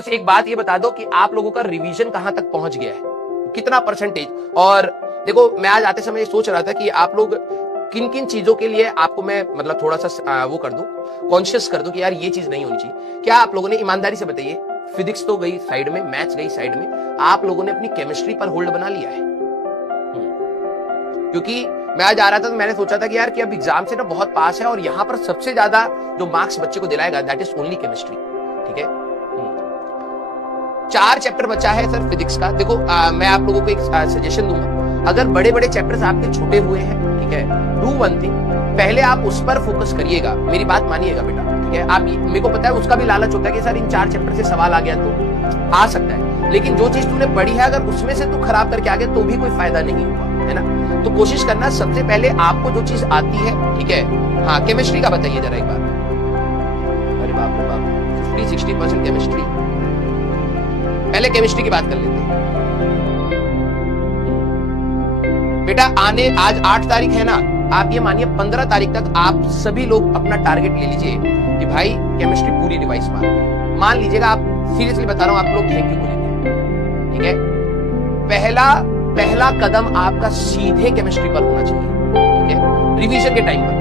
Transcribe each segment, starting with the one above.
बस एक बात ये बता दो कि आप लोगों का रिवीजन कहां तक पहुंच गया है, कितना परसेंटेज। और देखो मैं आज आते समय सोच रहा था कि आप लोग किन किन चीजों के लिए आपको मैं मतलब थोड़ा सा वो कर दूं, कॉन्शियस कर दूं कि यार ये चीज नहीं होनी चाहिए। क्या आप लोगों ने, ईमानदारी से बताइए, फिजिक्स तो गई साइड में, मैथ्स गई साइड में, आप लोगों ने अपनी केमिस्ट्री पर होल्ड बना लिया है? क्योंकि मैं आज आ रहा था तो मैंने सोचा था कि यार कि अब एग्जाम से ना बहुत पास है और यहां पर सबसे ज्यादा जो मार्क्स बच्चे को दिलाएगा दैट इज ओनली केमिस्ट्री। ठीक है, 4 चैप्टर बचा है सर फिजिक्स का। देखो मैं आप लोगों को एक सजेशन दूंगा, अगर बड़े बड़े चैप्टर्स आपके छूटे हुए हैं, ठीक है, डू वन थिंग, पहले आप उस पर फोकस करिएगा, मेरी बात मानिएगा बेटा। ठीक है, आप, मेरे को पता है उसका भी लालच होता है कि सर इन 4 चैप्टर से सवाल आ गया तो आ सकता है, लेकिन जो चीज तूने पढ़ी है अगर उसमें से तू खराब करके आ गया तो भी कोई फायदा नहीं हुआ, है ना। तो कोशिश करना सबसे पहले आपको जो चीज आती है, ठीक है। हाँ, केमिस्ट्री का बताइए जरा एक बार। अरे बाप रे बाप, 50-60% केमिस्ट्री। पहले केमिस्ट्री की बात कर लेते हैं बेटा। आज 8 तारीख है ना, आप ये मानिए 15 तारीख तक आप सभी लोग अपना टारगेट ले लीजिए कि भाई केमिस्ट्री पूरी रिवाइज मार। मान लीजिएगा, आप सीरियसली बता रहा हूं, आप लोग थैंक यू बोलेंगे। ठीक है, पहला कदम आपका सीधे केमिस्ट्री पर होना चाहिए। ठीक है, रिवीजन के टाइम पर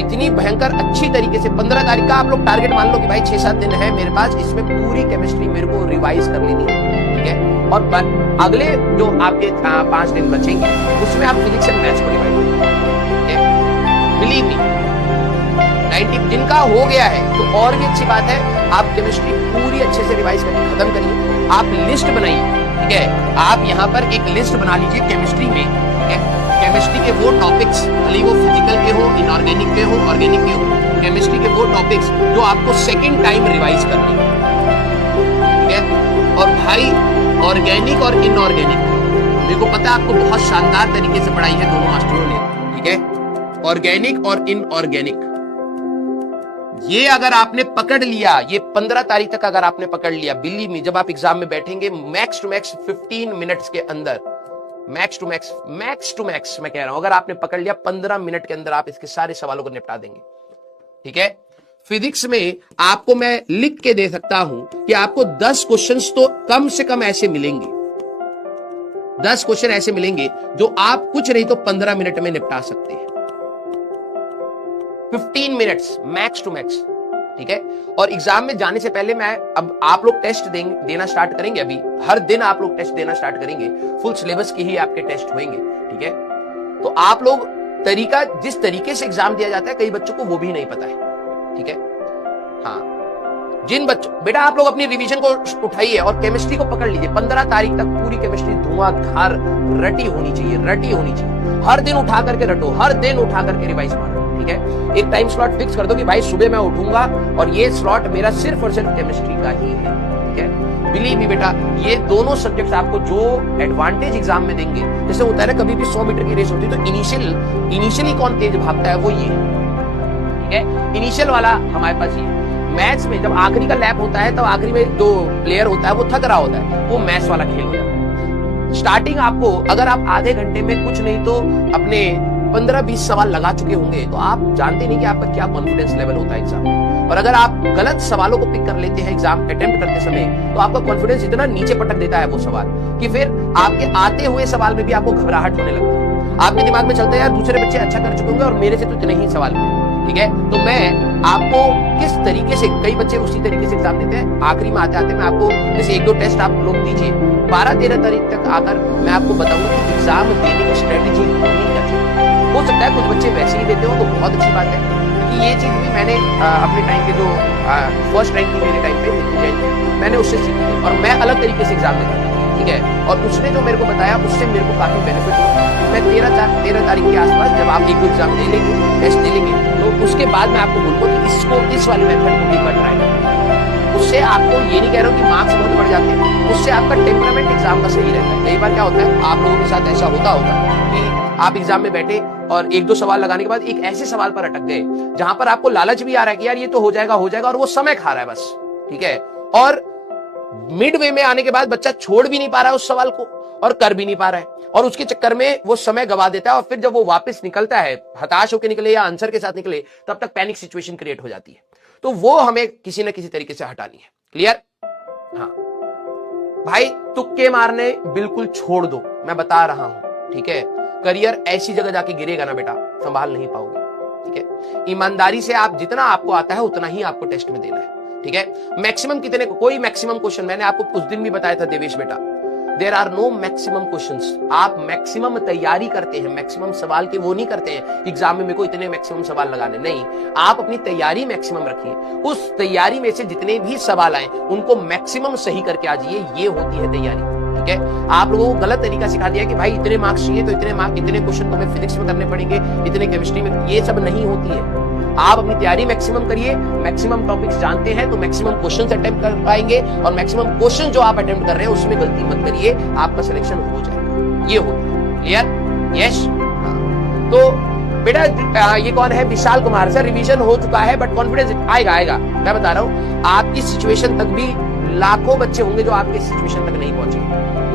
इतनी भयंकर अच्छी तरीके से 15 तारीख का आप लोग टारगेट मान लो कि भाई 6-7 दिन है मेरे पास, इसमें पूरी केमिस्ट्री मेरे को रिवाइज कर लेनी है। ठीक है, और अगले जो आपके 5 दिन बचेंगे उसमें आप फिजिक्स एंड मैथ्स को रिवाइज करेंगे। बिलीव मी, 90 दिन का हो गया है तो और भी अच्छी बात है, आप केमिस्ट्री पूरी अच्छे से रिवाइज करके खत्म करिए। आप लिस्ट बनाइए, ठीक है, आप यहाँ पर एक लिस्ट बना लीजिए केमिस्ट्री में। ठीक है, केमिस्ट्री के वो टॉपिक्स, भले वो फिजिकल के हो, इनऑर्गेनिक के हो, ऑर्गेनिक के हो, केमिस्ट्री के वो टॉपिक्स जो आपको सेकंड टाइम रिवाइज करने हैं। ठीक है, और भाई ऑर्गेनिक और इनऑर्गेनिक, मेरे को पता है आपको बहुत शानदार तरीके से पढ़ाई है दोनों मास्टरों ने। ठीक है, ऑर्गेनिक और इनऑर्गेनिक, ये अगर आपने पकड़ लिया, ये 15 तारीख तक अगर आपने पकड़ लिया, बिलीव मी, जब आप एग्जाम में बैठेंगे मैक्स टू मैक्स 15 मिनट्स के अंदर, मैक्स टू मैक्स मैं कह रहा हूं, अगर आपने पकड़ लिया 15 मिनट के अंदर आप इसके सारे सवालों को निपटा देंगे। ठीक है, फिजिक्स में आपको मैं लिख के दे सकता हूं कि आपको 10 क्वेश्चंस तो कम से कम ऐसे मिलेंगे, 10 क्वेश्चन ऐसे मिलेंगे जो आप कुछ नहीं तो 15 मिनट में निपटा सकते हैं। 15 मिनट्स मैक्स टू मैक्स। ठीक है, और एग्जाम में जाने से पहले मैं, अब आप लोग टेस्ट देना स्टार्ट करेंगे, अभी हर दिन आप लोग टेस्ट देना स्टार्ट करेंगे, फुल सिलेबस की ही आपके टेस्ट होंगे। ठीक है, तो आप लोग तरीका, जिस तरीके से एग्जाम दिया जाता है कई बच्चों को वो भी नहीं पता है। ठीक है, हाँ, जिन बच्चों, बेटा आप लोग अपनी रिवीजन को उठाइए और केमिस्ट्री को पकड़ लीजिए। 15 तारीख तक पूरी केमिस्ट्री धुआंधार रटी होनी चाहिए, हर दिन उठा करके रटो, हर दिन उठा करके रिवाइज मारो। ठीक है, एक टाइम स्लॉट फिक्स कर दो कि भाई सुबह मैं उठूंगा और ये स्लॉट मेरा सिर्फ और सिर्फ केमिस्ट्री का ही है। ठीक है, बिलीव मी बेटा, ये दोनों सब्जेक्ट्स आपको जो एडवांटेज एग्जाम में देंगे, जैसे होता है ना कभी भी 100 मीटर की रेस होती है तो इनिशियली कौन तेज भागता है, वो ये है। ठीक है, इनिशियल वाला हमारे पास ये। मैथ्स में जब आखिरी का लैप होता है तब आखिरी में जो प्लेयर होता है वो थक रहा होता है, वो मैथ्स वाला खेल हो जाता है। स्टार्टिंग आपको, अगर आप आधे घंटे में कुछ नहीं तो अपने 15-20 सवाल लगा चुके होंगे तो आप जानते नहीं कि आपका क्या कॉन्फिडेंस लेवल होता है एग्जाम में। और अगर आप गलत सवालों को पिक कर लेते हैं एग्जाम अटेम्प्ट करते समय, तो आपका कॉन्फिडेंस इतना नीचे पटक देता है वो सवाल कि फिर आपके आते हुए सवाल में भी आपको घबराहट होने लगती है। आपके दिमाग में चलता है यार दूसरे बच्चे अच्छा कर चुके होंगे और मेरे से तो इतने ही सवाल हुए। ठीक है, तो मैं आपको किस तरीके से, कई बच्चे उसी तरीके से एग्जाम देते हैं, आखिरी में आते मैं आपको जैसे 1-2 टेस्ट आप लोग दीजिए, 12-13 तारीख तक आकर मैं आपको बताऊंगा कि एग्जाम देने की स्ट्रेटेजी होनी क्या चाहिए। हो सकता है कुछ बच्चे वैसे ही देते हो तो बहुत अच्छी बात है, क्योंकि ये चीज भी मैंने अपने टाइम के जो फर्स्ट रैंक थी मेरे टाइम पे, मैंने उससे सीखी थी और मैं अलग तरीके से एग्जाम देता था। ठीक है, और उसने जो मेरे को बताया उससे मेरे को काफी बेनिफिट हुआ। मैं 13 तारीख के आसपास जब आप एक एग्जाम दे लेंगे, टेस्ट दे लेंगे, तो उसके बाद मैं आपको बोलूंगा कि इसको, इस वाली मेथड को भी ट्राई करें। उससे आपको ये नहीं कह रहा हूँ कि मार्क्स बहुत बढ़ जाते हैं, उससे आपका टेम्परामेंट एग्जाम का सही रहता है। कई बार क्या होता है, आप लोगों के साथ ऐसा होता होगा कि आप एग्जाम में बैठे और 1-2 सवाल लगाने के बाद एक ऐसे सवाल पर अटक गए जहां पर आपको लालच भी आ रहा है कि यार ये तो हो जाएगा और वो समय खा रहा है बस। ठीक है, और मिड वे में आने के बाद बच्चा छोड़ भी नहीं पा रहा है उस सवाल को और कर भी नहीं पा रहा है, और उसके चक्कर में वो समय गवा देता है, और फिर जब वो वापस निकलता है, हताश होकर निकले या आंसर के साथ निकले, तब तक पैनिक सिचुएशन क्रिएट हो जाती है। तो वो हमें किसी न किसी तरीके से हटानी है। क्लियर? हाँ भाई, तुक्के मारने बिल्कुल छोड़ दो, मैं बता रहा हूं, ठीक है। करियर ऐसी जगह जाके गिरेगा ना बेटा, संभाल नहीं पाओगे, ठीक है। ईमानदारी से आप जितना आपको आता है उतना ही आपको टेस्ट में देना है, ठीक है। मैक्सिमम कितने, कोई मैक्सिमम क्वेश्चन मैंने आपको उस दिन भी बताया था देवेश बेटा, there are no maximum questions. आप मैक्सिमम तैयारी करते हैं, मैक्सिमम सवाल के वो नहीं करते हैं एग्जाम में मेरे को इतने मैक्सिमम सवाल लगाने, नहीं। आप अपनी तैयारी मैक्सिमम रखिए, उस तैयारी में से जितने भी सवाल आए उनको मैक्सिमम सही करके आ जाइए, ये होती है तैयारी, ठीक है। आप लोगों को गलत तरीका सिखा दिया कि भाई इतने मार्क्स चाहिए तो इतने मार्क्स, इतने क्वेश्चन तुम्हें फिजिक्स में करने पड़ेंगे, इतने केमिस्ट्री में, ये सब नहीं होती है। आप अपनी तैयारी मैक्सिमम करिए, मैक्सिमम टॉपिक्स जानते हैं तो मैक्सिमम क्वेश्चंस अटेम्प्ट कर पाएंगे, और मैक्सिमम क्वेश्चन जो आप अटेम्प्ट कर रहे हैं उसमें गलती मत करिए, आपका सिलेक्शन हो जाएगा, ये होता है। क्लियर? यस। तो बेटा ये कौन है? विशाल कुमार। सर रिवीजन हो चुका है बट कॉन्फिडेंस आएगा, आएगा, मैं बता रहा हूं। आपकी सिचुएशन तक भी लाखों बच्चे होंगे जो आपके सिचुएशन तक नहीं पहुंचे,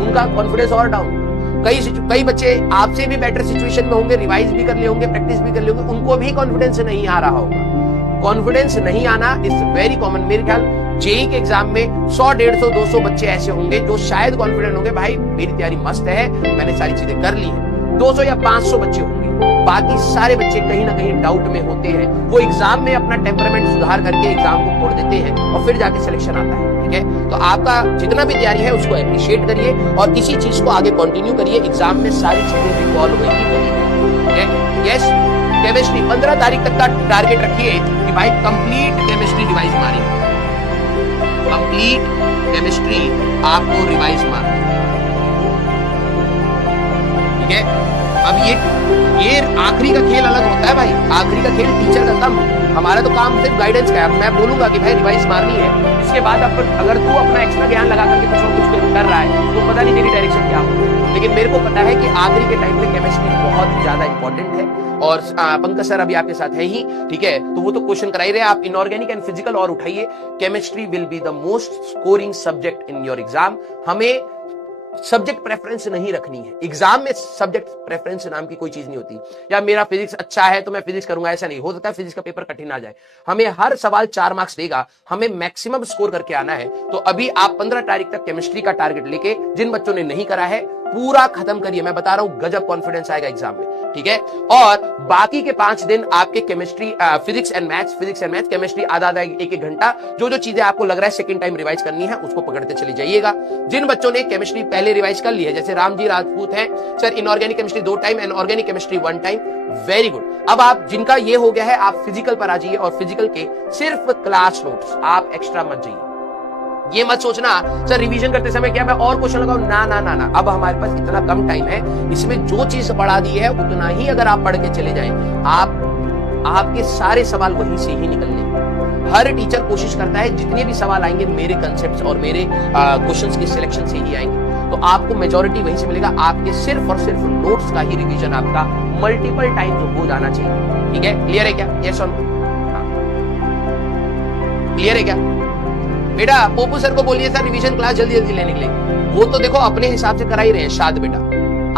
उनका कॉन्फिडेंस और डाउन। कई बच्चे आपसे भी बेटर सिचुएशन में होंगे, रिवाइज भी कर लिए होंगे, प्रैक्टिस भी कर लिए होंगे, उनको भी कॉन्फिडेंस नहीं आ रहा होगा। कॉन्फिडेंस नहीं आना इज वेरी कॉमन। मेरे ख्याल जेई के एग्जाम में 100, 150, 200 बच्चे ऐसे होंगे जो शायद कॉन्फिडेंट होंगे, भाई मेरी तैयारी मस्त है, मैंने सारी चीजें कर ली है। 200 या 500 बच्चे होंगे, बाकी सारे बच्चे कहीं ना कहीं डाउट में होते हैं। वो एग्जाम में अपना टेम्परामेंट सुधार करके एग्जाम को फोड़ देते हैं और फिर जाके सिलेक्शन आता है, ठीक है। तो आपका जितना भी तैयारी है उसको अप्रिशिएट करिए और इसी चीज को आगे कंटिन्यू करिए, एग्जाम में सारी चीजें रिकॉल होगी, ठीक है। यस। केमिस्ट्री 15 तारीख तक का टारगेट रखिए कि भाई कंप्लीट केमिस्ट्री रिवाइज मारेंगे, कंप्लीट केमिस्ट्री आपको रिवाइज मार, ठीक है। अब ये आखिरी का खेल अलग होता है भाई, आखिरी का खेल टीचर का कम, हमारा तो काम सिर्फ गाइडेंस का है। मैं बोलूंगा कि भाई रिवाइज मारनी है, इसके बाद अगर तू अपना एक्स्ट्रा ज्ञान लगा करके कुछ और कुछ कर रहा है तो पता नहीं तेरी डायरेक्शन क्या हो, लेकिन मेरे को पता है कि आखिरी के टाइम पे केमिस्ट्री बहुत ज्यादा इंपॉर्टेंट है। और पंकज सर अभी आपके साथ है ही, ठीक है, तो वो तो क्वेश्चन करा ही रहे। आप इनऑर्गेनिक एंड फिजिकल और उठाइए। Chemistry will be the most scoring subject in your exam. हमें सब्जेक्ट प्रेफरेंस नहीं रखनी है एग्जाम में, सब्जेक्ट प्रेफरेंस नाम की कोई चीज नहीं होती। या मेरा फिजिक्स अच्छा है तो मैं फिजिक्स करूंगा, ऐसा नहीं हो सकता। फिजिक्स का पेपर कठिन आ जाए, हमें हर सवाल 4 मार्क्स देगा, हमें मैक्सिमम स्कोर करके आना है। तो अभी आप 15 तारीख तक केमिस्ट्री का टारगेट लेके, जिन बच्चों ने नहीं करा है पूरा खत्म करिए। मैं बता रहा हूं गजब कॉन्फिडेंस आएगा एग्जाम में, ठीक है। और बाकी के 5 दिन आपके chemistry, physics and maths, chemistry आधा आधा 1-1 घंटा, जो जो चीजें आपको लग रहा है सेकंड टाइम रिवाइज करनी है उसको पकड़ते चले जाइएगा। जिन बच्चों ने केमिस्ट्री पहले रिवाइज कर ली है, जैसे रामजी राजपूत है, sir inorganic chemistry 2 time and organic chemistry 1 time, very good. अब आप जिनका ये हो गया है आप फिजिकल पर आ जाइए और फिजिकल के सिर्फ क्लास नोट्स, आप एक्स्ट्रा मत जाइए। ये मत सोचना सर रिवीजन करते समय क्या मैं और क्वेश्चन लगाऊं, ना ना ना ना। अब हमारे पास इतना कम टाइम है, इसमें जो चीज पढ़ा दी है उतना ही अगर आप पढ़ के चले जाएं, आपके सारे सवाल वहीं से ही निकलने। हर टीचर कोशिश करता है जितने भी सवाल आएंगे मेरे कंसेप्ट्स और मेरे क्वेश्चंस की सिलेक्शन से ही आएंगे, तो आपको मेजॉरिटी वहीं से मिलेगा। आपके सिर्फ और सिर्फ नोट्स का ही रिवीजन आपका मल्टीपल टाइम जो हो जाना चाहिए, ठीक है। क्लियर है क्या? यस और क्लियर है क्या बेटा? पोपू सर को बोलिए सर रिवीजन क्लास जल्दी जल्दी लेने के लिए, वो तो देखो अपने हिसाब से करा ही रहे हैं। शाद बेटा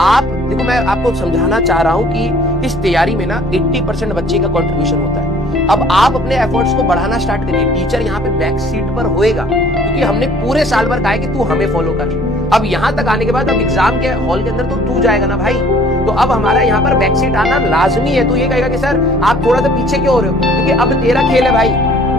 आप देखो, मैं आपको समझाना चाह रहा हूं कि इस तैयारी में ना 80% बच्चे का कंट्रीब्यूशन होता है। अब आप अपने एफर्ट्स को बढ़ाना स्टार्ट करिए। टीचर यहाँ पे बैक सीट पर होएगा क्योंकि हमने पूरे साल भर कहा है कि तू हमें फॉलो कर। अब यहाँ तक आने के बाद अब एग्जाम के हॉल के अंदर तो तू जाएगा ना भाई, तो अब हमारा यहाँ पर बैक सीट आना लाजमी है। तू ये कहेगा कि सर आप थोड़ा सा पीछे क्यों हो रहे हो, क्योंकि अब तेरा खेल है भाई,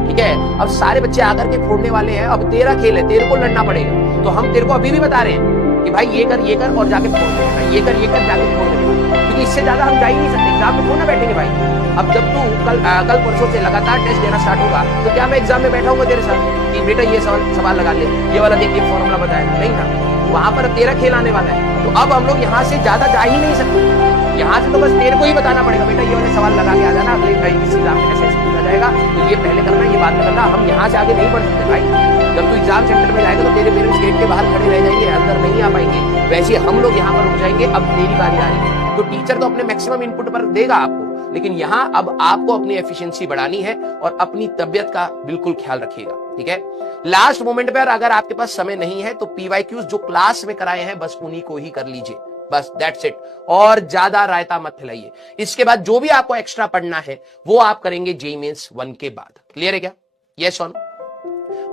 ठीक है। अब सारे बच्चे आकर के फोड़ने वाले हैं, अब तेरा खेल है, तेरे को लड़ना पड़ेगा। तो हम तेरे को अभी भी बता रहे हैं कि भाई ये कर और जाके फोड़ देगा, ये कर जाके फोड़ देगा, क्योंकि इससे ज्यादा हम जा ही नहीं सकते। एग्जाम में थोड़ा बैठेंगे भाई। अब जब तू कल परसों से लगातार टेस्ट देना स्टार्ट होगा तो क्या मैं एग्जाम में बैठा हूंगा तेरे साथ कि बेटा ये सवाल लगा ले, ये वाला देख, ये फॉर्मूला बताया, नहीं ना। वहां पर तेरा खेल आने वाला है। तो अब हम लोग यहाँ से ज्यादा जा ही नहीं सकते। यहाँ से तो बस तेरे को ही बताना पड़ेगा बेटा ये वाले सवाल लगा के आ जाना, अगले इस एग्जाम में ऐसे पूछा जाएगा तो ये पहले करना, ये बाद में करना। हम यहाँ से आगे नहीं बढ़ सकते भाई। जब तू एग्जाम सेंटर में जाएगा तो तेरे पेरेंट्स गेट के बाहर खड़े रह जाएंगे, अंदर नहीं आ पाएंगे। वैसे हम लोग यहाँ पर रुक जाएंगे। अब तेरी बारी आ रही है, तो टीचर तो अपने मैक्सिमम इनपुट पर देगा आपको, लेकिन यहाँ अब आपको अपनी एफिशिएंसी बढ़ानी है और अपनी तबियत का बिल्कुल ख्याल रखिएगा, ठीक है। लास्ट मोमेंट पर अगर आपके पास समय नहीं है तो पीवाईक्यूज जो क्लास में कराए हैं बस उन्हीं को ही कर लीजिए, बस दैट्स इट। और ज्यादा रायता मत खिलाइए। इसके बाद जो भी आपको एक्स्ट्रा पढ़ना है वो आप करेंगे जेईई मेंस 1 के बाद। क्लियर है क्या? Yes on.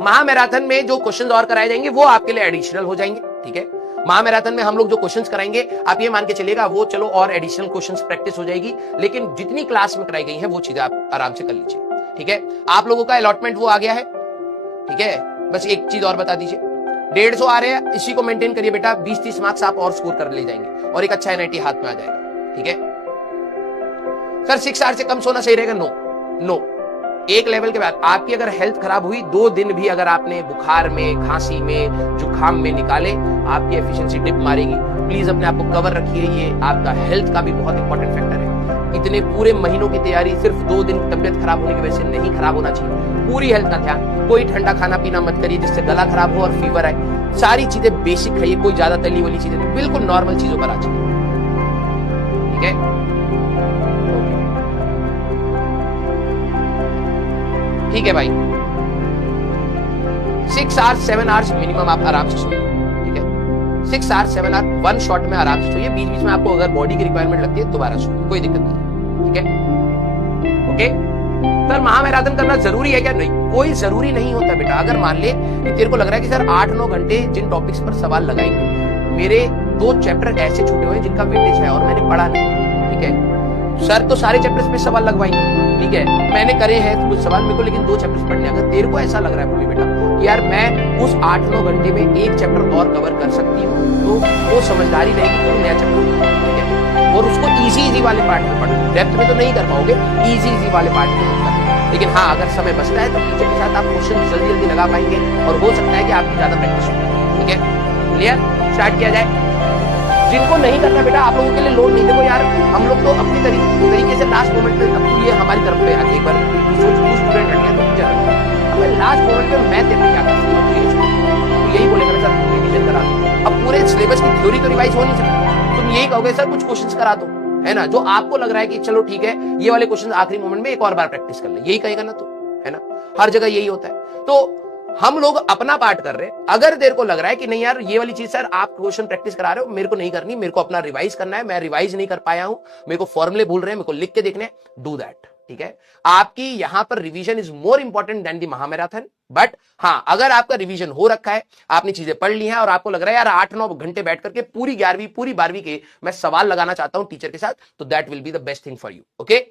महामैराथन में जो क्वेश्चंस और कराए जाएंगे वो आपके लिए एडिशनल हो जाएंगे, ठीक है। महामैराथन में हम लोग जो क्वेश्चंस कराएंगे आप ये मान के चलिएगा वो चलो और एडिशनल क्वेश्चंस प्रैक्टिस हो जाएगी, लेकिन जितनी क्लास में कराई गई है वो चीजें आप आराम से कर लीजिए, ठीक है। आप लोगों का अलॉटमेंट वो आ गया है, ठीक है। बस एक चीज और बता दीजिए, 150 आ रहे हैं, इसी को मेंटेन करिए बेटा, 20-30 मार्क्स आप और स्कोर कर ले जाएंगे और एक अच्छा एनआईटी हाथ में आ जाएगा, ठीक है। सर 6 आवर से कम सोना सही रहेगा? नो। एक लेवल के बाद आपकी अगर हेल्थ खराब हुई, 2 दिन भी अगर आपने बुखार में, खांसी में, जुकाम में निकाले, आपकी एफिशिएंसी डिप मारेगी। प्लीज अपने आप को कवर रखिए, ये आपका हेल्थ का भी बहुत इंपॉर्टेंट फैक्टर है। इतने पूरे महीनों की तैयारी सिर्फ 2 दिन तबियत खराब होने की वजह से नहीं खराब होना चाहिए। पूरी हेल्थ का ध्यान, कोई ठंडा खाना पीना मत करिए जिससे गला खराब हो और फीवर आए। सारी चीजें बेसिक खाइए, कोई ज्यादा तली वाली चीजें नहीं, बिल्कुल नॉर्मल चीजों पर आ जाइए, ठीक है। ठीक है भाई, 6 आवर्स 7 आवर्स मिनिमम आप आराम से सोइए, ठीक है। 6 आवर्स 7 आवर्स वन शॉट में आराम से सोइए। बीच बीच में आपको अगर बॉडी की रिक्वायरमेंट लगती है दोबारा सोइए, कोई दिक्कत नहीं है, ठीक है। ओके सर, महामैराथन करना जरूरी है क्या? नहीं, कोई जरूरी नहीं होता बेटा। अगर मान ले कि तेरे को लग रहा है कि सर 8-9 घंटे जिन टॉपिक्स पर सवाल लगाएंगे, मेरे 2 चैप्टर ऐसे छूटे हुए जिनका वेटेज है और मैंने पढ़ा नहीं, ठीक है। सर तो सारे चैप्टर्स पे सवाल लगवाएंगे, ठीक है। मैंने करे हैं कुछ सवाल मेरे को, लेकिन 2 चैप्टर्स पढ़ने। अगर तेरे को ऐसा लग रहा है बोली बेटा कि यार मैं उस 8-9 घंटे में एक चैप्टर और कवर कर सकती हूँ, तो वो समझदारी रहेगी कि नया चैप्टर, ठीक है। और उसको इजी वाले पार्ट में पढ़ो, डेप्थ में तो नहीं कर पाओगे, इजी वाले पार्ट में करना। लेकिन हाँ, अगर समय बचता है तो टीचर के साथ आप क्वेश्चन जल्दी लगा पाएंगे और हो सकता है कि आपकी ज्यादा प्रैक्टिस हो, ठीक है। क्लियर? स्टार्ट किया जाए। जिनको नहीं करना बेटा, आप लोगों के लिए लोड नहीं। देखो यार, हम लोग तो अपनी तरीके से लास्ट मोमेंट पे, अब तो ये हमारी तरफ पे एक बार स्टूडेंट रख लिया तो टीचर, अब मैं लास्ट मोमेंट पे मैं तेरे क्या कर सकता हूँ? यही बोलेगा ना सर रिवीजन करा दो। अब पूरे सिलेबस की थ्योरी तो रिवाइज हो नहीं सकती, तुम यही कहोगे सर कुछ क्वेश्चंस करा दो, है ना, जो आपको लग रहा है कि चलो ठीक है ये वाले क्वेश्चन आखिरी मोमेंट में एक और बार प्रैक्टिस कर ले, यही कहेगा ना तो, है ना। हर जगह यही होता है। तो हम लोग अपना पार्ट कर रहे हैं। अगर तेरे को लग रहा है कि नहीं यार ये वाली चीज सर आप क्वेश्चन प्रैक्टिस करा रहे हो, मेरे को नहीं करनी, मेरे को अपना रिवाइज करना है, मैं रिवाइज नहीं कर पाया हूं, मेरे को फॉर्मूले भूल रहे हैं, मेरे को लिख के देखने, डू दैट, ठीक है। आपकी यहां पर revision is more important than the महामैराथन। बट हाँ, अगर आपका रिवीजन हो रखा है, आपने चीजें पढ़ ली हैं और आपको लग रहा है यार 8-9 घंटे बैठ करके पूरी 11वीं पूरी 12वीं के मैं सवाल लगाना चाहता हूं टीचर के साथ, तो that will be the best thing for you, okay.